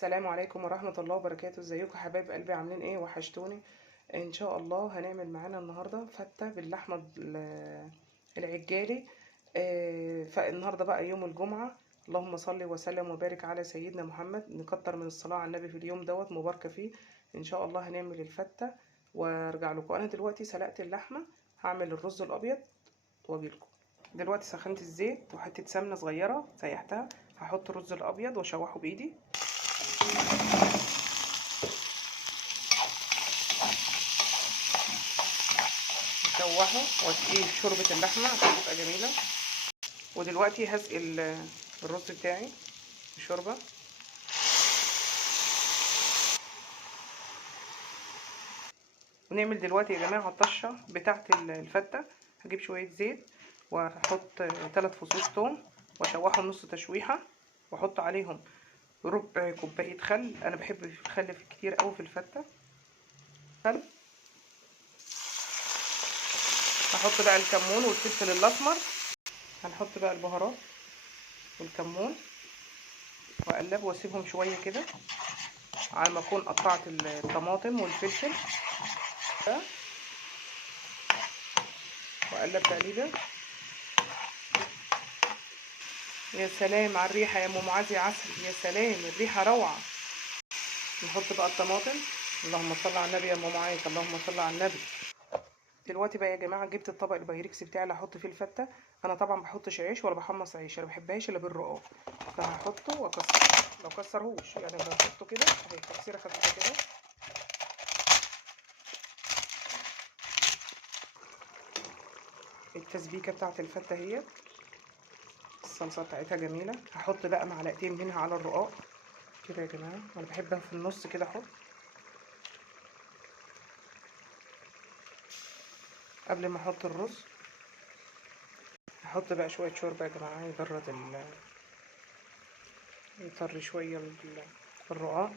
السلام عليكم ورحمة الله وبركاته. ازيكم يا حبايب قلبي؟ عاملين ايه؟ وحشتوني. ان شاء الله هنعمل معانا النهاردة فتة باللحمة العجالي. فالنهاردة بقى يوم الجمعة، اللهم صل وسلم وبارك على سيدنا محمد. نكتر من الصلاة على النبي في اليوم دوت مباركة فيه. ان شاء الله هنعمل الفتة وارجع لكم. انا دلوقتي سلقت اللحمة، هعمل الرز الابيض واجيلكم. دلوقتي سخنت الزيت وحتة سمنة صغيرة سيحتها، هحط الرز الابيض واشوحه بايدي. اشوحه واسقيه شوربه اللحمه عشان تبقى جميله. ودلوقتي هسقي الرز بتاعي بشوربه. ونعمل دلوقتي يا جماعه الطشه بتاعه الفته. هجيب شويه زيت وهحط 3 فصوص ثوم واشوحهم نص تشويحه، واحط عليهم ربع كوبايه خل. انا بحب الخل كتير قوي في الفته. خل. هحط بقى الكمون والفلفل الاسمر. هنحط بقى البهارات والكمون واقلب واسيبهم شويه كده على ما اكون قطعت الطماطم والفلفل واقلب تقليبه. يا سلام على الريحه يا ام معاذ يا عسل، يا سلام الريحه روعه. نحط بقى الطماطم. اللهم صل على النبي يا ام معاذ، اللهم صل على النبي. دلوقتي بقى يا جماعه جبت الطبق البايركس بتاعي اللي هحط فيه الفته. انا طبعا ما بحطش عيش ولا بحمص عيش، انا ما بحبهاش الا بالرقاق. فهحطه واكسره، لو كسرهوش يعني بحطه كده اهي تكسيره خفيفه كده. التسبيكه بتاعت الفته اهي، الصلصه بتاعتها جميله. هحط بقى معلقتين منها على الرقاق كده يا جماعه، انا بحبها في النص كده. احط قبل ما احط الرز. هحط بقى شويه شوربه يا جماعه يبرد يطري شويه الرقاق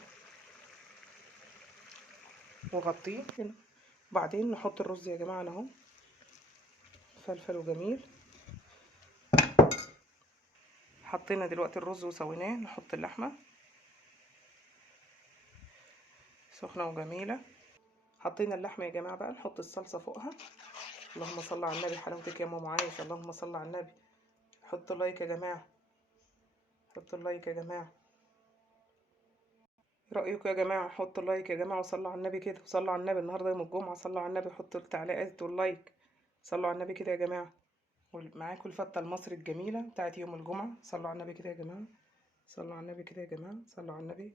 واغطيه هنا. بعدين نحط الرز يا جماعه اهو، فلفل وجميل. حطينا دلوقتي الرز وسويناه. نحط اللحمه سخنه وجميله. حطينا اللحمه يا جماعه بقى نحط الصلصه فوقها. اللهم صل على النبي، حلاوتك يا ماما عايشه، اللهم صل على النبي. حطوا لايك يا جماعه، حطوا اللايك يا جماعه. رأيكم يا جماعة؟ حطوا اللايك يا جماعة وصلوا على النبي كده، وصلوا على النبي. النهاردة يوم الجمعة، صلوا على النبي. حطوا التعليقات واللايك، صلوا على النبي كده يا جماعة. معاكم الفتة المصري الجميلة بتاعت يوم الجمعة. صلوا على النبي كده يا جماعة، صلوا على النبي كده يا جماعة، صلوا على النبي،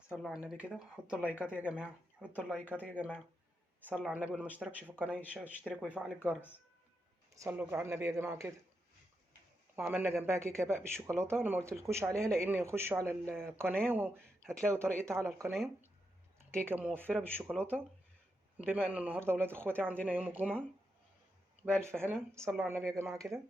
صلوا على النبي كده. حطوا اللايكات يا جماعة، حطوا اللايكات يا جماعة. صلوا على النبي، واللي ما اشتركش في القناة يشترك ويفعل الجرس. صلوا على النبي يا جماعة كده. وعملنا جنبها كيكة بقى بالشوكولاتة، انا ما قلتلكوش عليها لان يخشوا على القناة وهتلاقوا طريقتها على القناة. كيكة موفرة بالشوكولاتة، بما ان النهارده ولاد اخواتي عندنا يوم الجمعة. بألف هنا. صلوا على النبي يا جماعة كده.